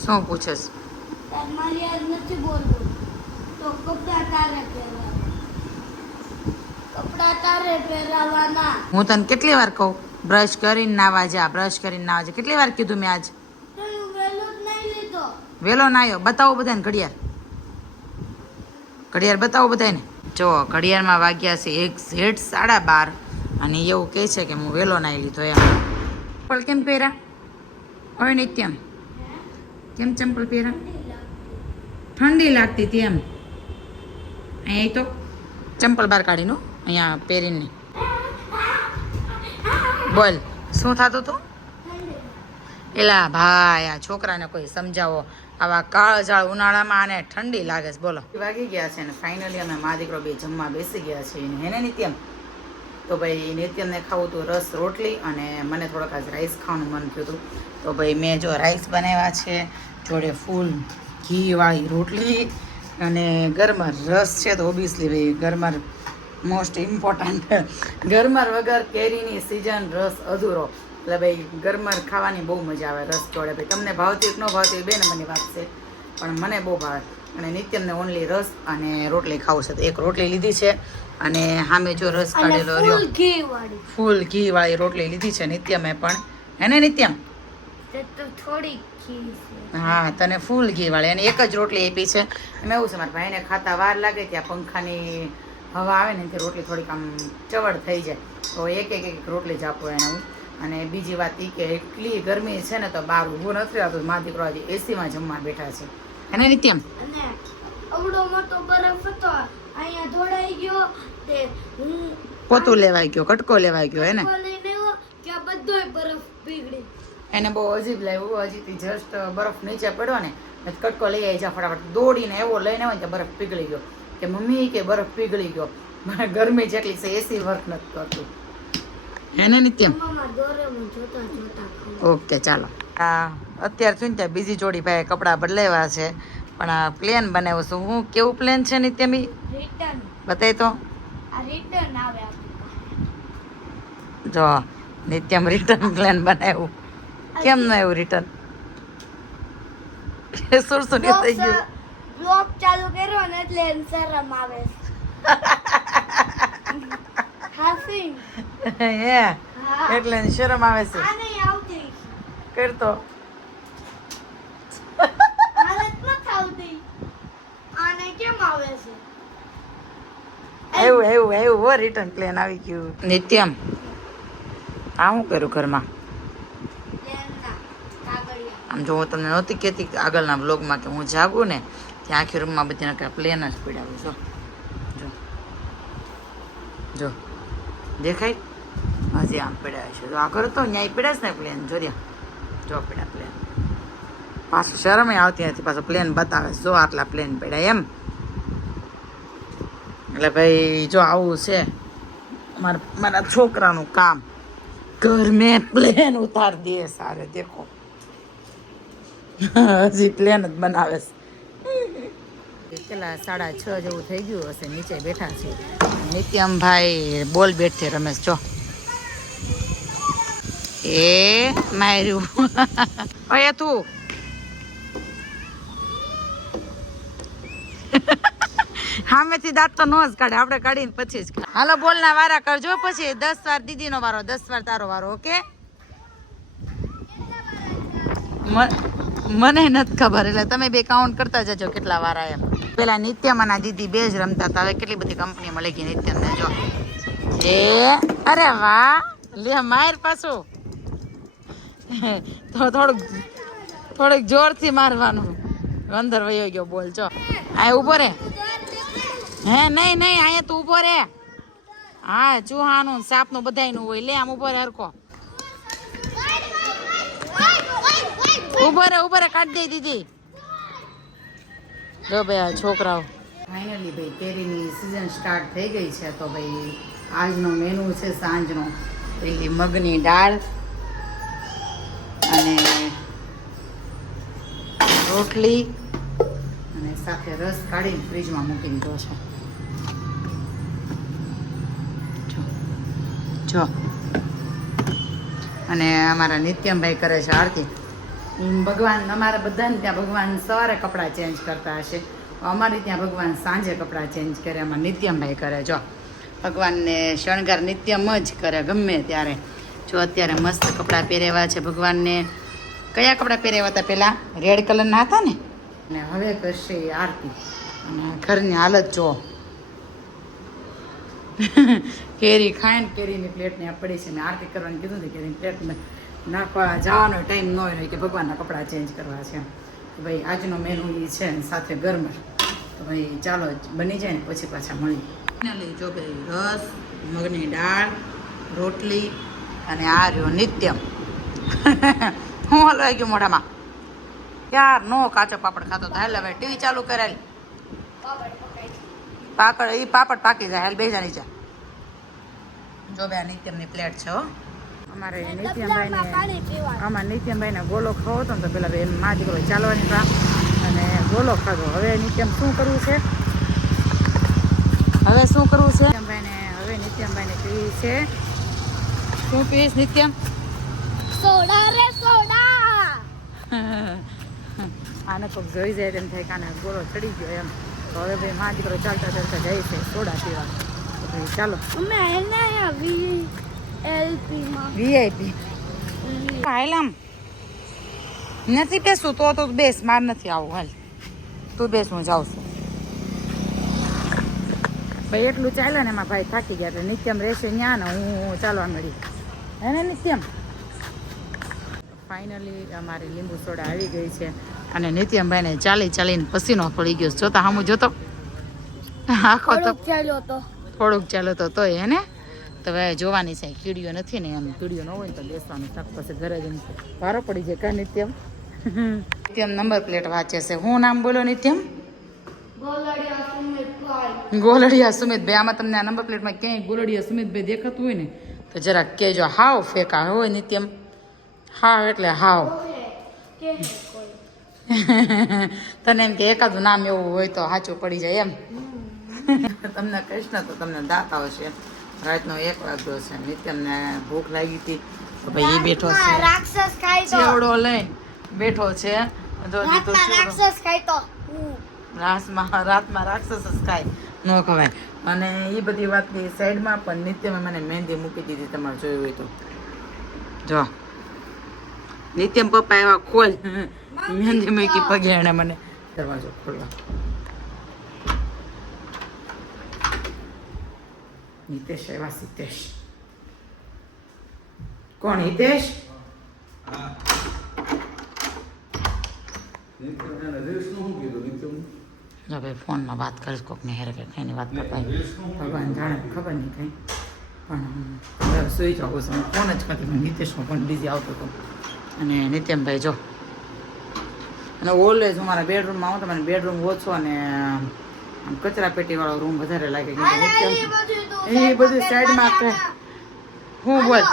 શું પૂછેસ? તમારી યાદ નથી બોલવું તો કપડા તારે પહેરાવાના. હું તને કેટલી વાર કહું બ્રશ કરીને નાવા જા, બ્રશ કરીને નાવા જા? કેટલી વાર કીધું મેં આજ? તો હું વેલો જ નહીં લીધો. વેલો ના આવ્યો? બતાવો બધાને ઘડિયાળ. ઘડિયાળ બતાવો બધાને. જો ઘડિયાળમાં વાગ્યા છે 1:12 અને એવું કહે છે કે હું વેલો નાઈ લીધો એમ. ચંપલ કેમ પહેર્યા? હવે નિત્યમ કેમ ચંપલ પહેર્યા? ઠંડી લાગતી હતી એમ. અહીંયા તો ચંપલ બહાર કાઢીને અહીંયા પહેરીને. બોલ શું થતું હતું? એલા ભાઈ આ છોકરાને કોઈ સમજાવો. આવા કાળઝાળ ઉનાળામાં આને ઠંડી લાગે છે. બોલો વાગી ગયા છે ને ફાઇનલી અમે મા દીકરો બે જમવા બેસી ગયા છીએ. હેને નિત્યમ? તો ભાઈ નિત્યમને ખાવું હતું રસ રોટલી અને મને થોડોક આજ રાઈસ ખાવાનું મન થયું હતું. તો ભાઈ મેં જો રાઈસ બનાવ્યા છે, જોડે ફૂલ ઘીવાળી રોટલી અને ગરમર રસ છે. તો ઓબ્વિયસલી ભાઈ ગરમર મોસ્ટ ઇમ્પોર્ટન્ટ. ગરમર વગર કેરીની સિઝન રસ અધૂરો. એટલે ભાઈ ગરમર ખાવાની બહુ મજા આવે રસ જોડે. ભાઈ તમને ભાવતી ન ભાવતી બે નંબરની વાત છે, પણ મને બહુ ભાવે. અને નિત્યમને ઓનલી રસ અને રોટલી ખાવું છે. તો એક રોટલી લીધી છે અને સામે જો રસ કાઢેલો રહ્યો. ફૂલ ઘી વાળી રોટલી લીધી છે નિત્યમે પણ. હે ને નિત્યમ? થોડી ઘી છે. હા તને ફૂલ ઘી વાળી અને એક જ રોટલી આપી છે. એમ એવું છે મારા ભાઈને ખાતા વાર લાગે ત્યાં પંખાની હવા આવે ને તે રોટલી થોડીક આમ ચવડ થઈ જાય તો એક રોટલી જ આપો એને હું. અને બીજી વાત એ કે એટલી ગરમી છે ને તો બહાર ઊભું નથી રહેતું. મા દીકરો આજે એસીમાં જમવા બેઠા છે. એને નિત્યમ? અને અવડો મોટો બરફ હતો અહીંયા ધોડાઈ ગયો તે હું પોતું લેવાઈ ગયો, કટકો લેવાઈ ગયો. એને લઈને આવ્યો કે આ બધોય બરફ પીગળી. એને બહુ અજીબ લાગ્યું. હજી જસ્ટ બરફ નીચે પડ્યો ને કટકો લઈ આવી જા ફટાફટ દોડીને એવો લઈને આવે ને બરફ પીગળી ગયો. કે મમ્મી કે બરફ પીગળી ગયો. મને ગરમી જેટલી છે એસી વર્ક નથી કરતું. એને નિત્યમ? ઓકે ચાલો. અત્યારે શું ત્યાં બીજી જોડી ભાઈ કપડાં બદલાવ્યા છે પણ આ પ્લેન બનાવ્યો છું. હું કેવું પ્લેન છે નિત્યમ? રિટર્ન બતાવી તો. આ રિટર્ન આવે જો નિત્યમ રિટર્ન પ્લેન બનાવ્યું. કેમ ન એવું રિટર્ન? સુરસુર થઈ ગયું. બ્લોગ ચાલુ કર્યો ને એટલે શરમ આવે. હાસી હે એટલે શરમ આવે છે. આ નહીં આવતી કરતો હાલત નથી આવતી. આને કેમ આવે છે? એવું હો રિટર્ન પ્લેન આવી ગયું. નિત્યમ આ હું કરું ઘરમાં? આમ જો હું તમને નહોતી કહેતી આગળના બ્લોગમાં કે હું જાગું ને ત્યાં આખી રૂમમાં બધી નકરા પ્લેન જ પીડાવું. જો જો દેખાય હજી આમ પીડાય છે. જો આ કરો તો ન્યાય પીડાશ ને પ્લેન. જો જો પીડા પ્લેન. પાછું શરમ આવતી નથી. પાછું પ્લેન બતાવે જો આટલા પ્લેન પીડાય એમ. એટલે ભાઈ જો આવું છે મારા છોકરાનું કામ. ઘર મેં પ્લેન ઉતાર દે સારે દેખો. હજી પ્લેન જ બનાવે છે. પેલા 6:30 જેવું થઈ ગયું હશે. નીચે બેઠા છે નિત્યમ ભાઈ બોલ બેઠે રમેશ. જો એ માર્યું. અરે તું સામેથી દાંત તો નો જ કાઢે. આપણે કાઢીને પછી જ. હાલો બોલ ના વારા કરજો. પછી 10 વાર દીદીનો વારો, 10 વાર તારો વારો. ઓકે? મને નથી ખબર એટલે તમે બે કાઉન્ટ કરતા જજો કેટલા વાર એમ. પેલા નિત્યમ અને દીદી બે જ રમતા હતા. હવે કેટલી બધી કંપની મળી ગઈ નિત્યમને. જો અરે વાહ લે માર પાછું. થોડુંક જોરથી મારવાનું. અંદર વયો ગયો બોલ. જો આ ઉભો રે. હે નહીં અહીંયા તું ઉભો રે. હા ચૂહાનું સાપનું બધાયનું હોય. લે આમ ઉભો રે હરકો. ઉભો રે કાઢી દે દીદી. જો ભાઈ છોકરાઓ ફાઇનલી ભાઈ કેરીની સિઝન સ્ટાર્ટ થઈ ગઈ છે. તો ભાઈ આજનો મેનુ છે સાંજનો પેલી મગની દાળ અને રોટલી અને સાથે રસ કાઢીને ફ્રીજમાં મૂકી દીધો છે. જો અને અમારા નિત્યમભાઈ કરે છે આરતી. ભગવાન અમારે બધાને ત્યાં ભગવાન સવારે કપડાં ચેન્જ કરતા હશે, અમારે ત્યાં ભગવાન સાંજે કપડાં ચેન્જ કરે. એમાં નિત્યમભાઈ કરે. જો ભગવાનને શણગાર નિત્યમ જ કરે ગમે ત્યારે. જો અત્યારે મસ્ત કપડાં પહેરેવા છે ભગવાનને. કયા કપડાં પહેરેવા હતા પહેલાં? રેડ કલરના હતા ને. અને હવે કરશે એ આરતી. અને ઘરની હાલત જો કેરી ખાય ને કેરીની પ્લેટ ને પડી છે. મેં આરતી કરવાની કીધું ને કેરીની પ્લેટ નાખવા જવાનો ટાઈમ ન હોય કે ભગવાનના કપડાં ચેન્જ કરવા છે. તો ભાઈ આજનો મેનુ એ છે ને સાથે ગરમ. તો ભાઈ ચાલો બની જાય ને પછી પાછા મળી. લઈ જો ભાઈ રસ, મગની દાળ, રોટલી અને આ રહ્યો નિત્યમ. હું હલવાઈ ગયું મોઢામાં યાર. નો કાચો પાપડ ખાતો તો હાલ હવે ટીવી ચાલુ કરાવી. પાપડ પાકી જાય. હાલ બેસા નીચે. જો બે નિત્યમની પ્લેટ છે હો. અમારે નિત્યમભાઈને ગોલો ખાવો હતો ને તો પેલા બેન મા દીકરો ચાલવાની કા અને ગોલો ખાધો. હવે નિત્યમ શું કરવું છે? હવે નિત્યમભાઈને પીવી છે. શું પીવીશ નિત્યમ? સોડા રે સોડા. આને કોઈક જોઈ જાય તેમ થાય કે આને ગોળો ચડી ગયો એમ. તો હવે ભાઈ મા દીકરો ચાલતા ચાલતા જાય છે સોડા પીવા. તો ભાઈ ચાલો. અમે એના VIP માં VIP હાલમ નથી બેસું તો બેસ. માર નથી આવું. હાલ તું બેસ, હું જાઉં છું. ભાઈ એટલું ચાલે ને એમાં ભાઈ થાકી ગયા. એટલે નિત્યમ રહેશે ત્યાં ને હું ચાલવા મળી. હે ને નિત્યમ? ફાઇનલી અમારી લીંબુ સોડા આવી ગઈ છે. અને નિત્યમભાઈને ચાલીને પસીનો પડી ગયો. જોતા હામું જોતો આખો તો થોડુંક ચાલો તોય હે ને. તો હવે જોવાની છે. કીડીઓ નથી ને એમ. કીડીઓ ન હોય ને તો બેસવાનું શાક પછી ઘરે જઈને ભારો પડી જાય. કા નિત્યમ? નિત્યમ નંબર પ્લેટ વાંચે છે. હું નામ બોલો નિત્યમ? ગોલડિયા સુમિતભાઈ. આમાં તમને આ નંબર પ્લેટમાં ક્યાંય ગોલડિયા સુમિતભાઈ દેખાતું હોય ને તો જરાક કહેજો. હાવ ફેંકા હોય નિત્યમ. હાવ એટલે હાવ. તને એમ કે એકાદું નામ એવું હોય તો સાચું પડી જાય એમ. તમને કહીશ ને તો તમને દાંત આવશે. રાતનો 1 વાગ્યો છે. નિત્યમને ભૂખ લાગી હતી તો ભાઈ એ બેઠો છે. રાક્ષસ ખાઈ તો ચેવડો લઈને બેઠો છે. રાક્ષસ ખાઈ તો રાતમાં રાક્ષસ જ ખાય, ન ખવાય. અને એ બધી વાતની સાઈડમાં પણ નિત્યમે મને મહેંદી મૂકી દીધી. તમારે જોયું હોય તો જો. નિત્યમ પપ્પા એવા ખોલ મહેંદી મૂકી પગે એને મને દરવાજો ખોલવા. હિતેશ એવા સિતેશ. કોણ હિતેશ? ભાઈ ફોનમાં વાત કરીશ કોકને હેરે કે કંઈની વાત કરતા ભગવાન જાણે. ખબર નહીં કંઈ. પણ હવે સુઈ જાઉં છું. ફોન જ કરતી મને નિતેશનો ફોન બીજી આવતો હતો. અને નિત્યમભાઈ જો. અને ઓલવેઝ હું મારા બેડરૂમમાં આવું તો મને બેડરૂમ ઓછો અને કચરા પેટીવાળો રૂમ વધારે લાગે. એ બધું સાઈડમાં હું બોલ